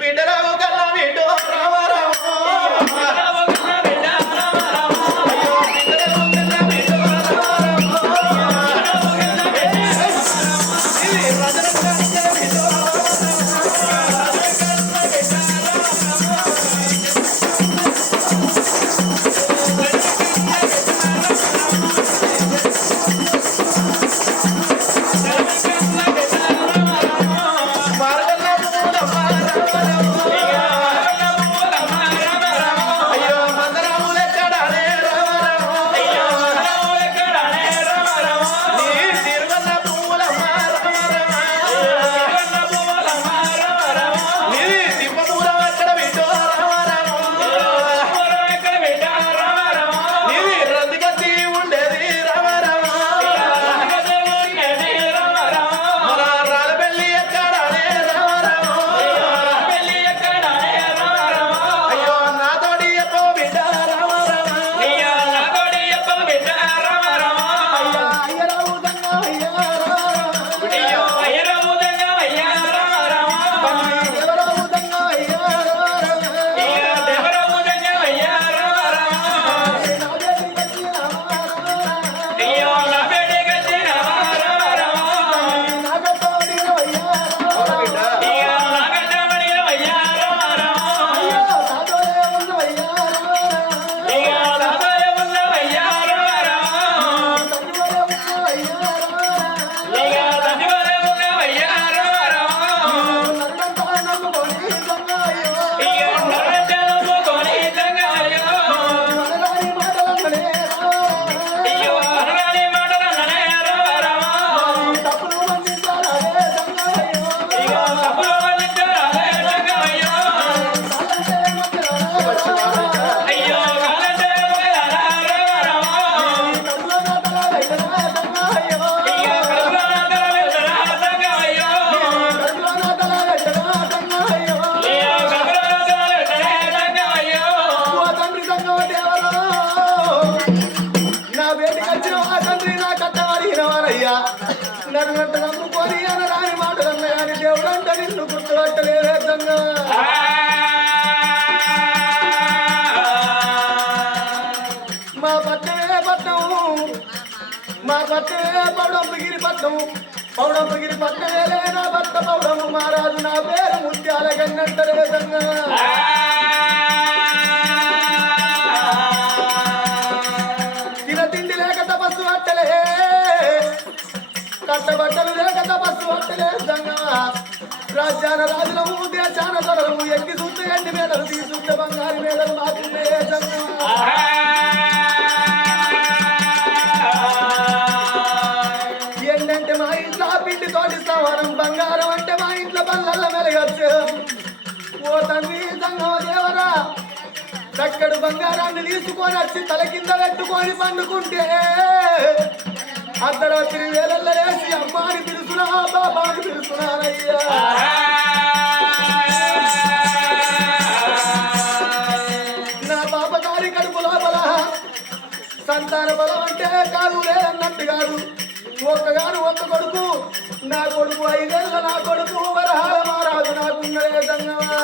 బిడ్డరావు కన్నా బిడ్డో రామారావు నన్నంత నమ్ముకొని అని రాని మాటలన్న కానీ దేవుడు అంట నిన్ను గుర్తుపట్టలేదంగా మా పట్టణమే పట్టణము మా పట్టణమే పౌడంపగిరి పట్టణము పౌడంపగిరి పట్టణమే నా భర్త పౌడము మహారాజు నా పేరు ముత్యాల గన్నంటలేదంగా తిండి లేక తపస్సు పట్టలే కట్టబట్టలు లేక తపస్సు పట్టలేదంగా రాజ్యాన రాజులము దేశాన దొరలము ఎక్కి చూస్తే ఎండి మేడలు తీసుకుంటే బంగారు మేడలు మాకుండేదంగా ఏంటంటే మా ఇంట్లో పిండి తోటి సమానం బంగారం అంటే మా ఇంట్లో బల్లల్ల మెలగచ్చు ఓ తండ్రి సంగం దేవరా చక్కడు బంగారాన్ని తీసుకొని వచ్చి తల కింద పెట్టుకొని పండుకుంటే అర్ధరాత్రి వేళల్లో వేసి అమ్మాని పిలుచున్నా బాబాని పిలుచున్నానయ్యా నా పాప దారి కడుపు లోపల సంతాన బలం అంటే కాదు లేదన్నట్టు కాదు ఒక్కగాను ఒక్క కొడుకు నా కొడుకు 5 ఏళ్ళ నా కొడుకు వరహాల మహారాజు నాకున్నదే సంగమా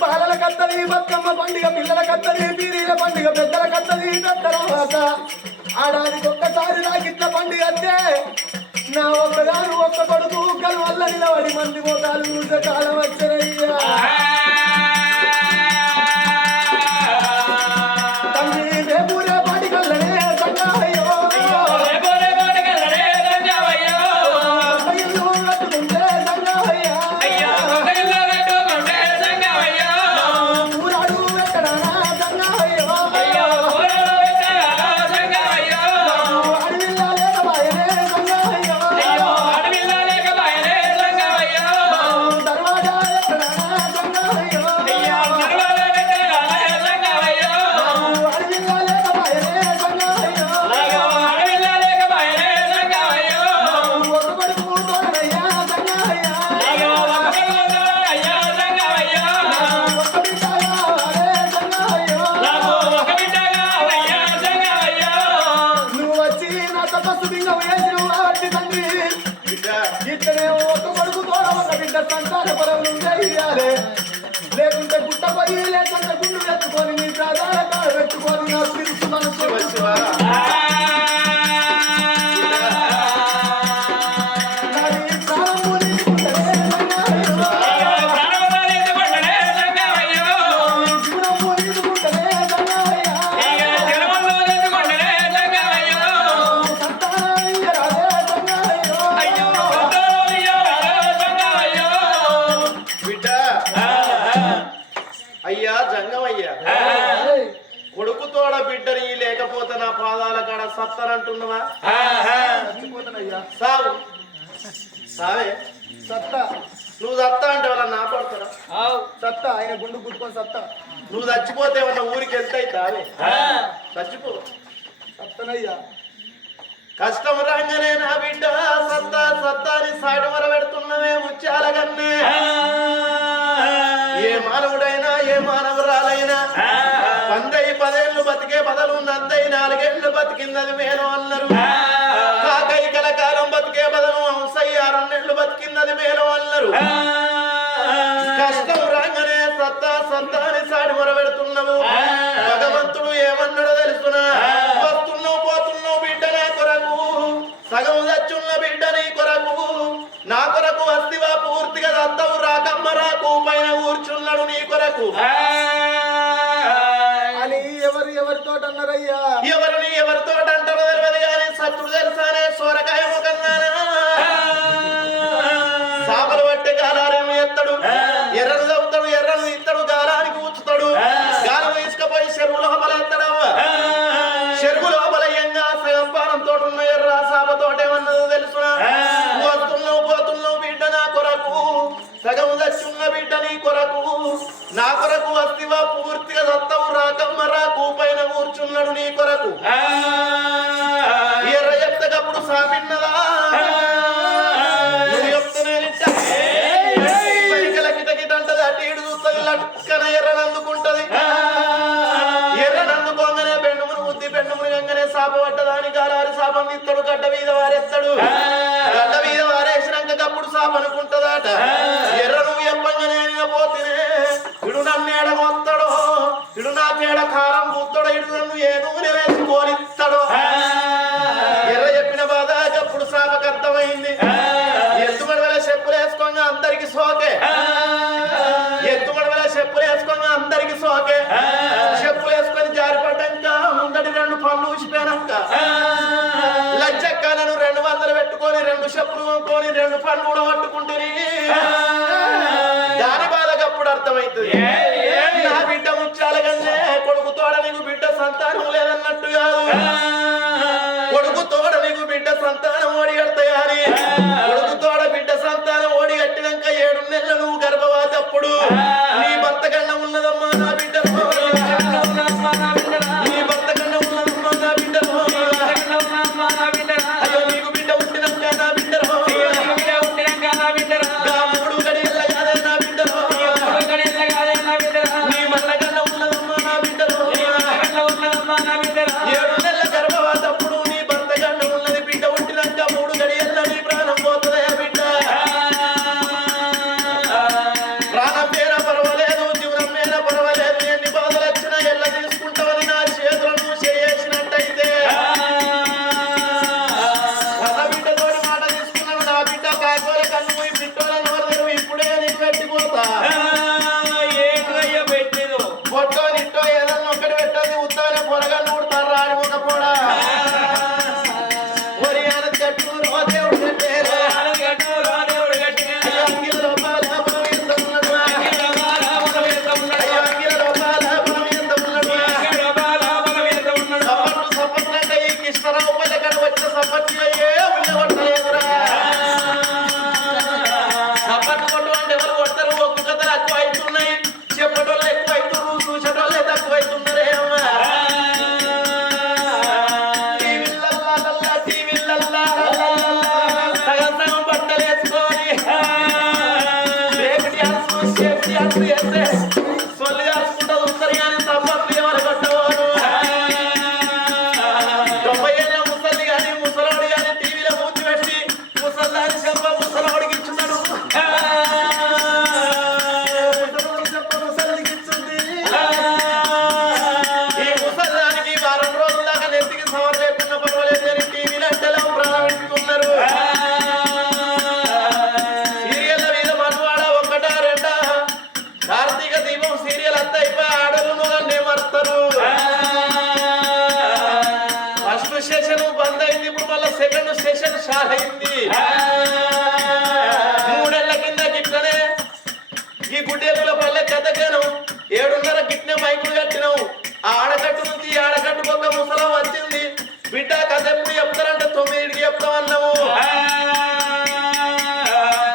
బాలల కత్తలి బతుకమ్మ పండుగ పిల్లల కత్తలి బీరీల పండుగ పెద్దల కత్తలి పెద్దల వాత ఆడాదికి ఒక్కసారి నాకిట్ల పండుగ అంటే నా ఒక్కగాను ఒక్క కొడుకు కలు వల్ల నిలబడి మంది మోతాలు చూసే కాలం వచ్చరయ్యా తండ్రి రేపురే పాటి కల్లనే సంగాయ్యో బిడ్డనే ఒక కొడుకు తోడ ఒక బిడ్డ సంతాన పొలం ఇయ్యాలి లేకుంటే గుట్టపోయి లేకుంటే గుండు పెట్టుకొని నీ ప్రాధాల కాడ పెట్టుకొని నా తిరుసు మనసు అయ్యా జంగమయ్యా కొడుకుతోడ బిడ్డని లేకపోతే నా పాదాల కాడ సత్తనంటున్నవా సావు సావే సత్తా నువ్వు సత్తా అంటే వాళ్ళ నా పడతారా సత్తా ఆయన గుండు గుట్టుకొని సత్తా నువ్వు చచ్చిపోతే ఏమన్నా ఊరికి వెళ్తే దావే చచ్చిపో సత్తనయ్యా కష్టం రాగానే నా బిడ్డ సత్తా సత్తాని సాటి వర పెడుతున్నవే ముత్యాలగన్నే ఏ మానవుడైనా ఏ మానవురాలైనా 10 ఏళ్ళు బతికే బదులు 4 ఏళ్ళు బతికిందని మేలు అన్నారు కాకై కలకాలం బతికే బదులు 6 నెలలు బతికిందని మేలు అన్నారు కష్టం రాగానే సత్తా సత్తాని సాటి వర పెడుతున్నావు భగవంతుడు ఏమన్నాడో తెలుసునా వస్తున్నావు పోతున్నావు బిడ్డ నా కొరకు సగం చచ్చున్న బిడ్డ నీ కొరకు నా కొరకు వస్తివా పూర్తిగా దత్తవు రాకమ్మ రాకు పైన కూర్చున్నాడు నీ కొరకు అని ఎవరితో అన్నారయ్యా ఎవరిని ఎవరితో అంటారో తెలియదు కానీ సత్తుడు తెలుసానే సోరకాయ ముఖంగానా సాపలు పట్టే గాలారేమో ఎత్తడు ఎర్రను చదువుతాడు ఎర్రను ఇస్తాడు గాలానికి ఊచుతాడు గాలం తీసుకపోయి చెరువు లోపల ఎత్తడవ్వ చెరువు లోపల ఎంగా సగం పానంతో ఉన్న ఎర్ర సాపతోటేమన్నదో తెలుసునా వస్తున్నావు పోతున్నావు బిడ్డ నా కొరకు సగం దచ్చున్న బిడ్డ నీ కొరకు నా కొరకు వస్తివా పూర్తిగా దత్తవు రాకమ్మ రాకు పైన కూర్చున్నాడు నీ కొరకు ఎర్ర చెప్తకప్పుడు సాపిన్నదా నువ్వు చెప్తనే కిటకిటంటది అటు ఇటు చూస్తుంది లక్కన ఎర్రనందుకుంటది ఎర్రనందుకోగానే బెండుమును ఉద్ది బెండుమును గంగనే సాప పడ్డదాని గాలారి సాపం ఇత్తడు గడ్డ మీద వారెత్తాడు గడ్డ మీద వారేసినాక అప్పుడు సాప అనుకుంటదట ఎర్ర నువ్వు ఎప్పంగానే పోతేనే ఇడు నన్ను ఎడగొస్తాడో ఇడు నాకేడ కారం పూస్తాడో ఇడు నన్ను ఏ నూనె వేసి కోరిస్తాడో ఎర్ర చెప్పిన బాధ అప్పుడు సాపకు అర్థమైంది ఎత్తుమడవల చెప్పులు వేసుకోగా అందరికి సోకే ఎత్తుమడవల చెప్పులు వేసుకోగా అందరికి సోకే చెప్పులు వేసుకొని జారిపడ్డాక ముందటి 2 పళ్ళు ఊసిపోయాక లజ్జక్క నన్ను 200 పెట్టుకొని 2 చెప్పులు కొనుక్కొని 2 పళ్ళు కూడా పట్టుకుంటుంది దాని బాధకు అప్పుడు అర్థమవుతుంది నా బిడ్డ ముచ్చాలగన్నే కొడుకు తోడ నీకు బిడ్డ సంతానం లేదన్నట్టు కాదు కొడుకు తోడ నీకు బిడ్డ సంతానం ఓడి కడతాయని కొడుకు తోడ బిడ్డ సంతానం ఓడి కట్టినాక 7 నెలలు నువ్వు గర్భవాతప్పుడు నీ భర్త కన్నా ఉన్నదమ్మా నా బిడ్డ నీ భర్త కన్నా ఉన్నదమ్మా నా బిడ్డ అయ్యో నీకు బిడ్డ పుట్టినాక నా బిడ్డ 3 గడియల్ల కాదే నా బిడ్డ నీ మల్ల కన్నా ఉన్నదమ్మా నా బిడ్డ 7 నెలల గర్భవాతప్పుడు నీ భర్త కన్నా ఉన్నది బిడ్డ పుట్టినాక సంవత్సరాలైంది. 3 ఏళ్ల కింద గిట్లనే ఈ గుడ్డేపుల పల్లె కథగాను 7:30 గిట్నే మైకులు కట్టినావు. ఆ ఆడకట్టు నుంచి ఈ ఆడకట్టు ఒక ముసలం వచ్చింది. బిడ్డ కథ ఎప్పుడు చెప్తారంటే 9కి చెప్తామన్నాము.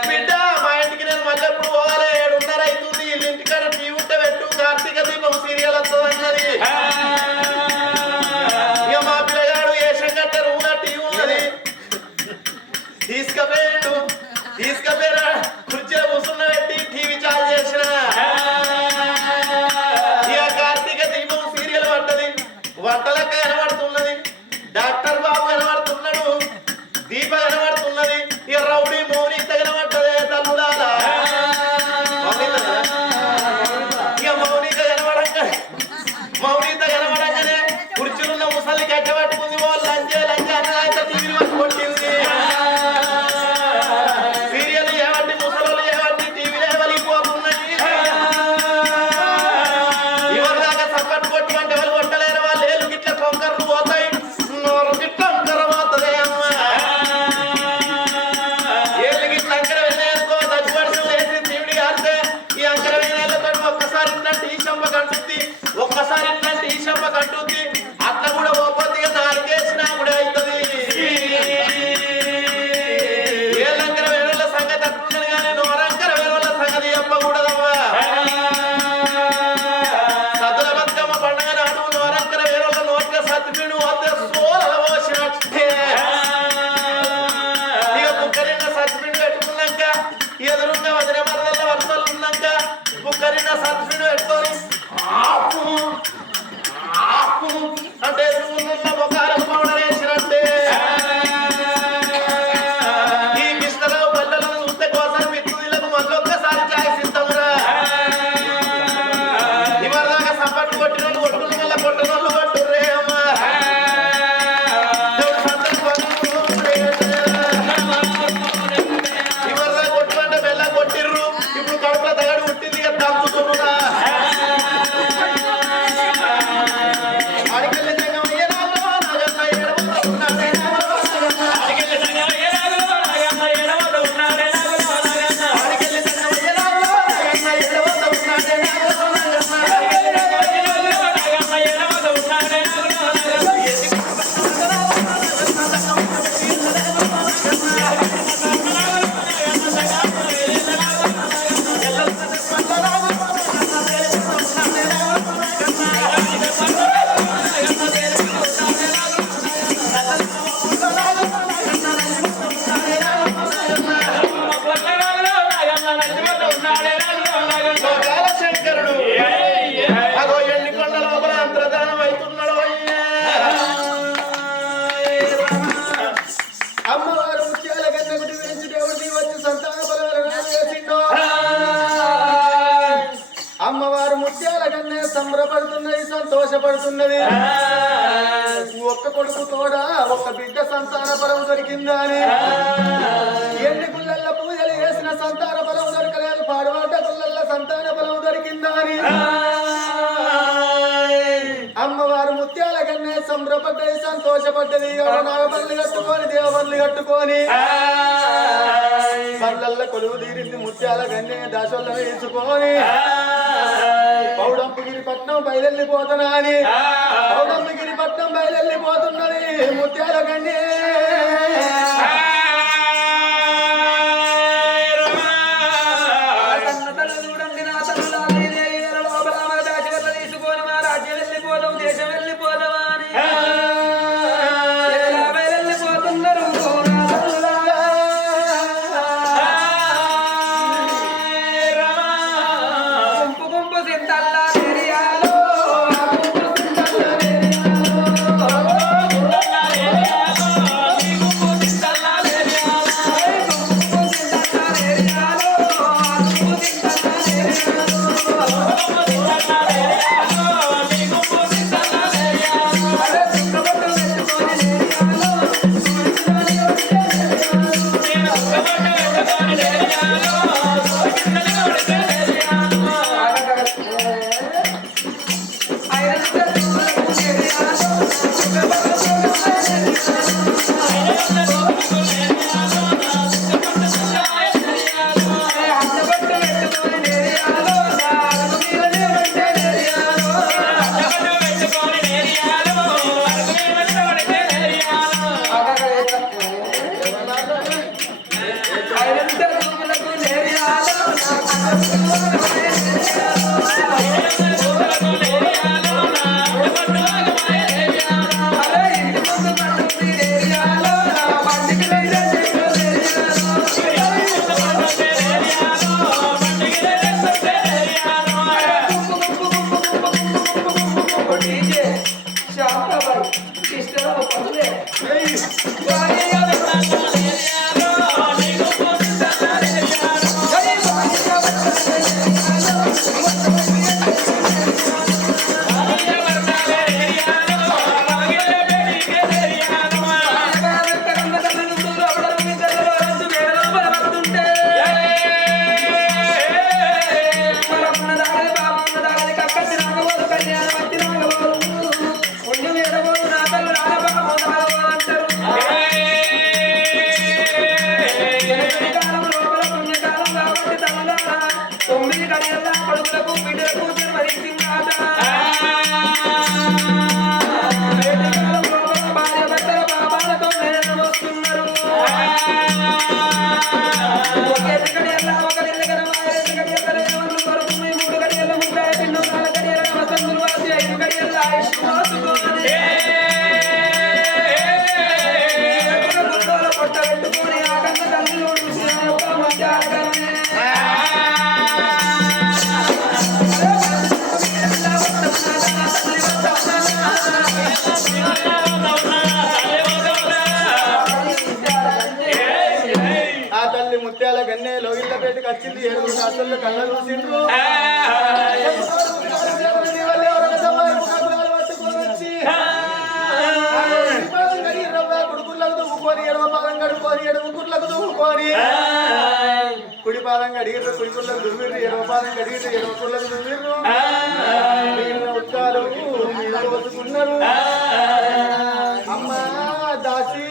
బిడ్డ మా ఇంటికి నేను మళ్ళీ ఎప్పుడు పోవాలి? 7:30 అవుతుంది. వీళ్ళ ఇంటికాడ టీవీ ఉంటే పెట్టు, కార్తీక దీపం సీరియల్ వస్తుంది అన్నది. ఇక మా పిల్లగాడు ఏషం గట్ట రూమ్లో టీవీ ఉన్నది. తీసుకపోయినా కుర్చీలో కూర్చున్న పెట్టి టీవీ చాలు చేసిన. ఇక కార్తీక దీపం సీరియల్ పడ్డది. వంటలక్క కనబడుతున్నది, డాక్టర్ బాబు కనబడుతున్నాడు, దీప కనబడుతున్నది. ఇక రౌడీ మౌనిత కనబడ్డదే తల్లులారా. ఇక మౌనిత కనబడంగానే కుర్చీలున్న ముసలి గడ్డ పట్టుకుంది. లంచే అన్న టీవీ కొట్టింది. సీరియల్ ఏమంటే ముసలు ఏమంటే టీవీలే వలిగిపోతున్నాయి. ఎవరి దాకా సపోర్ట్ కొట్టమంటే వాళ్ళు కొట్టలేరు. వాళ్ళు ఏళ్ళు గిట్ల కొంకర్లు పోతాయి, నోరు గిట్ల అంకర పోతుంది. అమ్మ ఏళ్ళు గిట్ల అంకర వెళ్ళేసుకో దగ్గుబడి వేసి టీవీ ఆడితే ఈ అంకర వేళ్ళతో ఒక్కసారి ఇట్లాంటి ఈ చెంప కంటుంది, ఒక్కసారి ఇట్లాంటి ఈ చెంప కంటుంది. అట్లా కూడా పోతే నాలుగేసినా కూడా అవుతుంది. ఏళ్ళంకర వేరుల సంగతి అట్లుండదు కానీ నోరంకర వేరుల సంగతి చెప్పకూడదమ్మా. సద్దుల బతుకమ్మ పండుగ నాడు నోరంకర వేరుల నోట్ల సత్తుపిడు వద్ద సోల పోసినట్టే. ఇక బుక్కరిన్న సత్తుపిడు పెట్టుకున్నాక ఎదురున్న వదిన మరదల వరుసలు ఉన్నాక బుక్కరిన్న సత్తుపిడు పెట్టుకొని అంటే ఎదురున్న ముఖాలకు పౌడర్ వేసినట్టే. ఈ కృష్ణరావు పల్లెలను చూస్తే కోసారి మిత్రులకు మళ్ళొక్కసారి ఛాయిస్ ఇస్తామురా. ఇవరిదాకా సప్పట్లు కొట్టిన వాళ్ళు కొట్టుకున్న వల్ల కొట్టిన వాళ్ళు కొట్టుర్రే అమ్మా. ఇవరిదాకా కొట్టుకుంటే బెల్ల కొట్టిర్రు. ఇప్పుడు కడుపులో తగడు పుట్టింది ఇక తంచుతున్నా. అడికెళ్ళి జంగమయ్య నాగమ్మ నాగమ్మ ఏడవత ఉన్నాడే నాగమ్మ. అడికెళ్ళి జంగమయ్య నాగమ్మ నాగమ్మ ఏడవత ఉన్నాడే నాగమ్మ. అడికెళ్ళి జంగమయ్య నాగమ్మ నాగమ్మ ఏడవత ఉన్నాడే నాగమ్మ. శంకరుడు అగో ఎన్ని కొండల లోపల అంతర్ధానం అవుతున్నాడు. అమ్మవారు ముత్యాల కన్న గుడి వేసి దేవుడిని వచ్చి సంతాన బలవరణ చేసిండో. అమ్మవారు ముత్యాల కన్నే సంబరపడుతున్నది, సంతోషపడుతున్నది. ఒక్క కొడుకు తోడా ఒక్క బిడ్డ సంతాన బలం దొరికిందని. ఎన్ని గుళ్ళల్లో పూజలు చేసిన సంతాన బలం దొరకలేదు, పాడువాట గుళ్ళల్లో సంతాన బలం దొరికిందని. అమ్మవారు ముత్యాల కన్నే సంబరపడ్డది, సంతోషపడ్డది. నాగబల్లి కట్టుకొని దేవబల్లి కట్టుకొని బల్లల్ల కొలువు తీరింది. ముత్యాల కన్నే దాసోళ్ళ వేసుకొని పౌడంపగిరి పట్నం బయలెళ్ళిపోతున్నా అని పౌడంపగిరి పట్నం బయలెళ్ళిపోతున్నది ముత్యాల కన్నే. చూడండి నా తల్లి తీసుకొని మా రాజ్యం వెళ్ళిపోదాం, దేశం వెళ్ళిపోదామా అని వెళ్ళిపోతున్నారు. గుంపు గుంపు సింతల్లా తెరియాలో గుంపు సింతల్లా తొమ్మిది గడియల్లా కొడుకులకు బిడ్డలకు జన్మనిచ్చిందాట. భార్య భర్తల పాపాలతో నేరం వస్తున్నారు. ఒకే గడియల్లా ఒకరి దగ్గర రెండు గడియల్ల రేవన్లు కొరకు మూడు గడియల్ల ముప్పై పిన్ను నాలుగు గడియల వసంతులు వాసి ఐదు గడియల్ల పొట్ట పెట్టుకుని ఆ కన్న తల్లి ఆ తల్లి ముత్యాల గన్నె లోగిళ్ళ పేటకి వచ్చింది. 7 రాత్రులు కళ్ళ చూసిండ్రు. కుడి పాదం కడిగిర్రు, కుడి కుళ్ళకు దుమ్మిర్రు. 7వ పాదం కడిగిర్రు, 7వ కుళ్ళకు దుమ్మిర్రు. ఉత్తాలు మీద పోసుకున్నారు. అమ్మ దాసి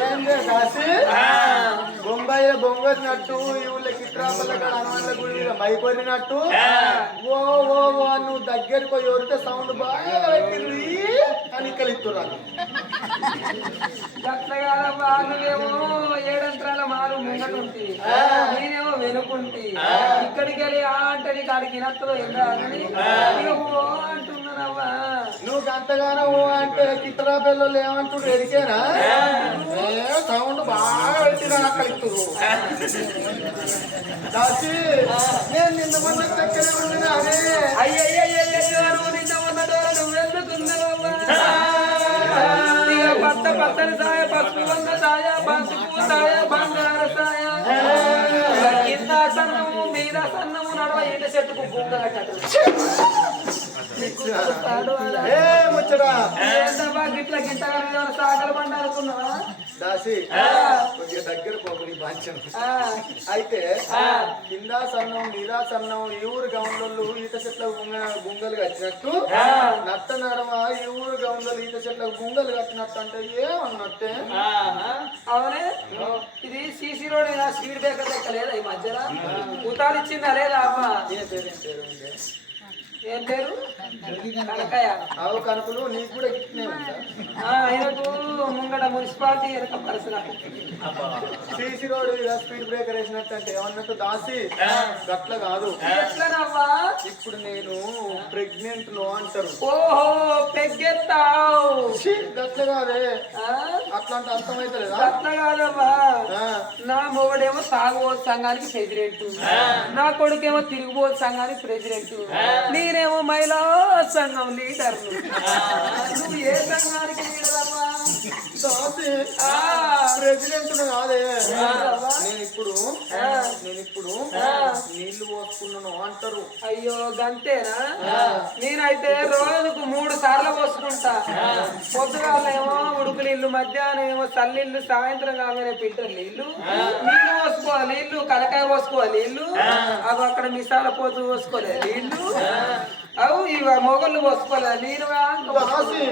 ఏందే దాసి బొంబాయి బొంగొరినట్టు ఈ ఊళ్ళో కిట్రాపల్ల కాడ హనుమాన్ల గుడి మీద మైకొరినట్టు ఓ ఓ ఓ నువ్వు దగ్గరికి పోయి ఎవరితే సౌండ్ బాగా పెట్టింది అని కలిస్తున్నారు. నువ్వేమో ఏడంత్రాల మారు ముంగటుంటి, నేనేమో వెనుకుంటి. ఇక్కడికి వెళ్ళి ఆ అంటే నీకు ఆడికి నచ్చదో ఏందా అని అంటున్నానవ్వా. నువ్వు అంతగానో ఓ అంటే కిట్రాపల్లలో ఏమంటుడు ఎరికేనా? సౌండ్ బాగా పెట్టినా కలుపుతురు. దాసి నేను నిన్న మొన్న చక్కర ఉండినా అయ్యయ్యో నువ్వు నిన్న ఉన్నదో నువ్వెందుకున్నావవ్వా? పత్త పచ్చని సాయ, పసుపు వంద సాయ, పసుపు సాయ, బంగార సాయ, కింద సన్నము మీద సన్నము నడవ ఈట చెట్టుకు బుగ్గ కట్టడు. ముచ్చరా గిట్ల గిట్ట సాగల బండ అనుకున్నావా? దాసి కొద్దిగా దగ్గర పోకుని బాంచం. అయితే కింద సన్నం మీద సన్నం ఈ ఊరు గౌండ్లు ఈత చెట్ల గుంగలు కట్టినట్టు నట్ట నడమ ఈ ఊరు గౌండ్లు ఈత చెట్ల గుంగలు కట్టినట్టు అంటే ఏమన్నట్టే. అవునే ఇది సీసీ రోడ్ స్పీడ్ బ్రేకర్ లెక్క లేదా ఈ మధ్యలో? ఉతాలు ఇచ్చిందా లేదా అమ్మ? ఏం పేరు? కనకయ్య. ఆవు కనుకలు నీకు కూడా గిట్నే ఉందా? ఆయనకు ముంగడ మున్సిపాలిటీ ఎరక పరిసర సీసీ రోడ్ స్పీడ్ బ్రేకర్ వేసినట్టు అంటే ఏమన్నట్టు దాసి గట్ల కాదు. ఎట్లనవ్వా? ఇప్పుడు నేను ప్రెగ్నెంట్ లో అంటారు. ఓహో పెగ్గెత్తావు. గట్ల కాదే, అట్లాంటి అర్థమైతే లేదా? అట్లా కాదమ్మా. నా మొగడేమో తాగుబోతు సంఘానికి ప్రెసిడెంట్, నా కొడుకేమో తిరుగుబోతు సంఘానికి ప్రెసిడెంట్, నేనేమో మహిళా సంఘం లీడర్. నువ్వు ఏ సంఘానికి లీడర్ అమ్మా? ప్రెసిడెంట్ కాదే. నేను ఇప్పుడు నీళ్లు పోసుకున్నాను అంటారు. అయ్యో గంతేనా? నేనైతే రోజుకు 3 సార్లు పోసుకుంటా. పొద్దుగాలేమో ఉడుకు నీళ్లు, మధ్యాహ్నం ఏమో చల్లిళ్ళు, సాయంత్రం కాగానే ఫిల్టర్ నీళ్లు. నీళ్లు పోసుకోవాలి నీళ్లు, కలకాయ పోసుకోవాలి నీళ్లు, అవి అక్కడ మిసాల పోతు పోసుకోలే నీళ్లు. అవు ఇవ మొగళ్ళు పోసుకోలే నేను దాసి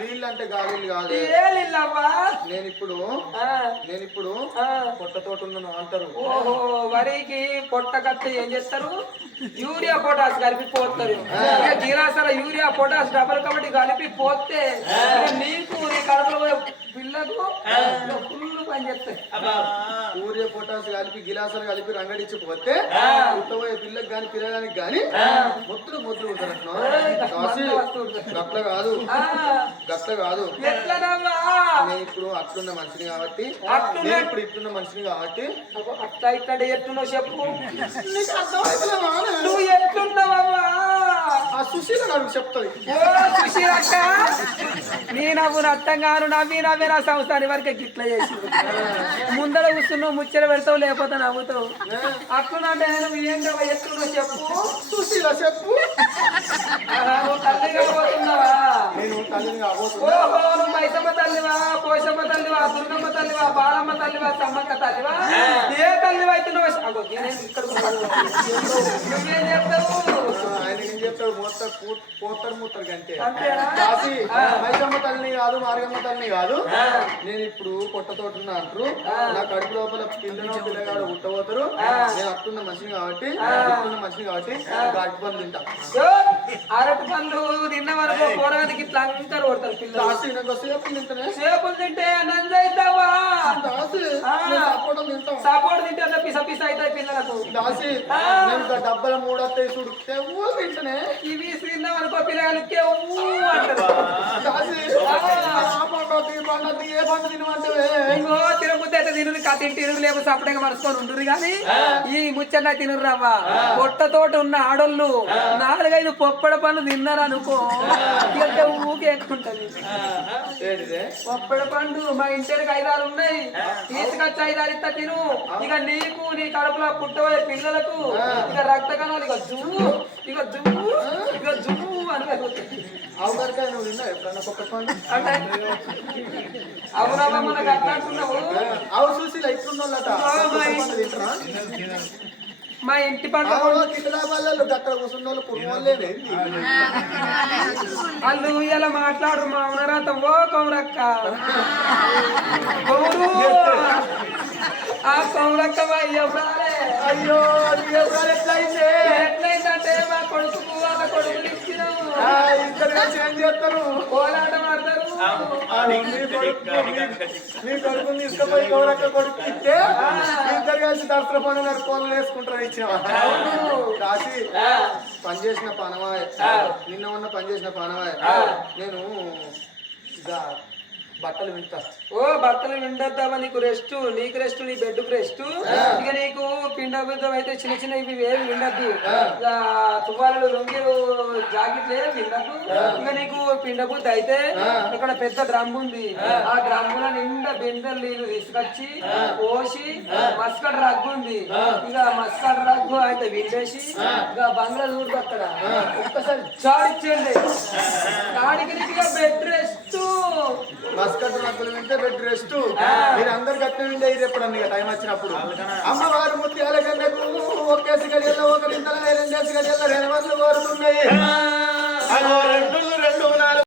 నీళ్ళంటే గాలిలు కాదు. ఏలిల్లవ్వా నేనిప్పుడు పొట్టతోటి ఉన్నాను అంటారు. ఓహో వరికి పొట్ట కట్ట ఏం చేస్తారు యూరియా పొటాస్ కలిపి పోస్తారు. ఇక గిలాసాల యూరియా పొటాస్ డబల్ కబడ్డీ కలిపి పోతే ఇక నీకు నీ కడుపులో పోయే పిల్లకు ఫుల్ పని చేస్తాయి. యూరియా పొటాస్ కలిపి గిలాసాలు కలిపి రంగడిచ్చి పోతే పుట్టబోయే పిల్లకి గాని పిల్లగానికి గాని మొత్తులు గట్ల కాదు గట్ల కాదు. నేను ఇప్పుడు అట్లున్న మనిషిని కాబట్టి ఇట్లున్న మనిషిని కాబట్టి అట్లా ఇక్కడ ఎట్లున్నావు చెప్పు. నీకు అర్థమవుతలేవా? నువ్వు ఎట్లున్నావమ్మా ఆ సుశీల నాకు చెప్తుంది. నీ నవ్వును అర్థం కాను నవ్వి నవ్వి నా సంవత్సరాన్ని వరకే గిట్ల చేసి ముందర కూర్చున్నావు ముచ్చట పెడతావు లేకపోతే నవ్వుతావు. అట్లునంటే నువ్వు ఏం ఎట్లున్నావు చెప్పు. సుశీల చెప్పు. నువ్వు తల్లి కాబోతున్నావా? నేను తల్లిని కాబోతున్నా. ఓహో నువ్వు మైసమ్మ తల్లివా, పోషమ్మ తల్లివా, దుర్గమ్మ తల్లివా, బాలమ్మ తల్లివా, సమ్మక్క తల్లివా, ఏ తల్లివా అవుతున్నావు? ఇక్కడ నువ్వేం చెప్తావు? ఆయన ఏం చెప్తాడు? పోతారు మూతారు కంటే అంతేనా? కాసి మైసమ్మ తల్లిని కాదు మార్గమ్మ తల్లిని కాదు. నేను ఇప్పుడు పొట్టతోటి ఉన్నా అంటారు. నా కడుపు లోపల పిల్లగాడు ఉట్టబోతారు. నేను అట్టున్న మనిషిని కాబట్టి అరటి పండ్లు తింటా. అరటి పండ్లు తిన్న వరకు పోరానికి ఇట్లా అంతా కొడతారు పిల్లలు. దాసి నాకు సేపు తింటానే. సేపులు తింటే నంజైతావా? దాసి తింటాం. సపోర్ట్ తింటే అంత పిస పిస అవుతాయి పిల్లలకు. దాసి నేను డబ్బల 3 వస్తాయి చూడు తింటనే. ఇవి తిన్న వరకు పిల్లలకి అంటారు. దాసి ఏ పండు తినమంటే ఇంకో తినబుద్ధి అయితే తిను తింటు లేవు సపడంగా మరుచుకొని ఉండురు కానీ ఈ ముచ్చట తినరు రవ్వ. పొట్టతోటి ఉన్న ఆడోళ్ళు 4-5 పొప్పడ పండ్లు తిన్నారు అనుకో ఇక ఊకే ఎక్కుంటది. పొప్పడ పండు మా ఇంటికి 5-6 ఉన్నాయి. తీసుకొచ్చి 5-6 ఇస్తా తిను. ఇక నీకు నీ కడుపులో పుట్టబోయే పిల్లలకు ఇక రక్త కణాలు ఇక జుమ్ము ఇక జుమ్ము ఇక జుమ్ము అని అవగారికాయ నువ్వు తిన్నా ఎప్పుడన్నా పొప్పడ పండు? అంటే అవునమ్మా మనకు అట్లా అంటున్నావు. అవు చూసి ఇట్లున్నోళ్ళట మా ఇంటి పంట అక్కడ కూర్చున్న వాళ్ళు కుర్రోళ్ళేనే. వాళ్ళు ఇలా మాట్లాడు మా ఉన్నరాతం ఓ కౌరక్క కౌరు ఆ కౌరక్క అయ్యో ఎట్లయిందంటే మా కొడుకు వాళ్ళ కొడుకులు ఇచ్చినాము. ఇద్దరు కలిసి ఏం చేస్తారు? పోరాటం ఆడతారు. మీ కొడుకుని తీసుకుపోయి కౌరక్క కొడుకు ఇస్తే ఇద్దరు కలిసి దసరా పండుగ కోళ్ళు వేసుకుంటారు. ఇచ్చిన రాసి పనిచేసిన పనవాయ నిన్న ఉన్న పనిచేసిన పనవాయ నేను ఇక బట్టలు వింటా. ఓ బట్టలు విండద్దామా? నీకు రెస్ట్, నీకు రెస్ట్, నీ బెడ్కు రెస్ట్. ఇక నీకు పిండబుద్ధం అయితే చిన్న చిన్న ఇవి ఏమి విండద్దు. తువ్వాలు లొంగిలు జాకెట్లు ఏమి విండద్దు. ఇక నీకు పిండబుద్ధి అయితే ఇక్కడ పెద్ద డ్రమ్ ఉంది. ఆ డ్రమ్ముల నిండా బిందెలు నీళ్ళు తీసుకొచ్చి పోసి మస్కట్ రగ్గు ఉంది. ఇక మస్కట్ రగ్గు అయితే విండేసి ఇక బంగ్లా చూడు అక్కడ ఒక్కసారి జాడిచ్చేయండి. దానికి నీకు బెడ్ రెస్ట్. మస్కట్ రగ్గులు వింటే బెడ్ రెస్ట్. మీరు అందరు గట్టిన వింటే ఇది ఎప్పుడన్నా టైం వచ్చినప్పుడు అమ్మవారు ముత్యాల కన్నకు ఒకేసి గడియల్లో 1 ఇంతలో 2 గడియల్లో 2 కోరుతున్నాయి.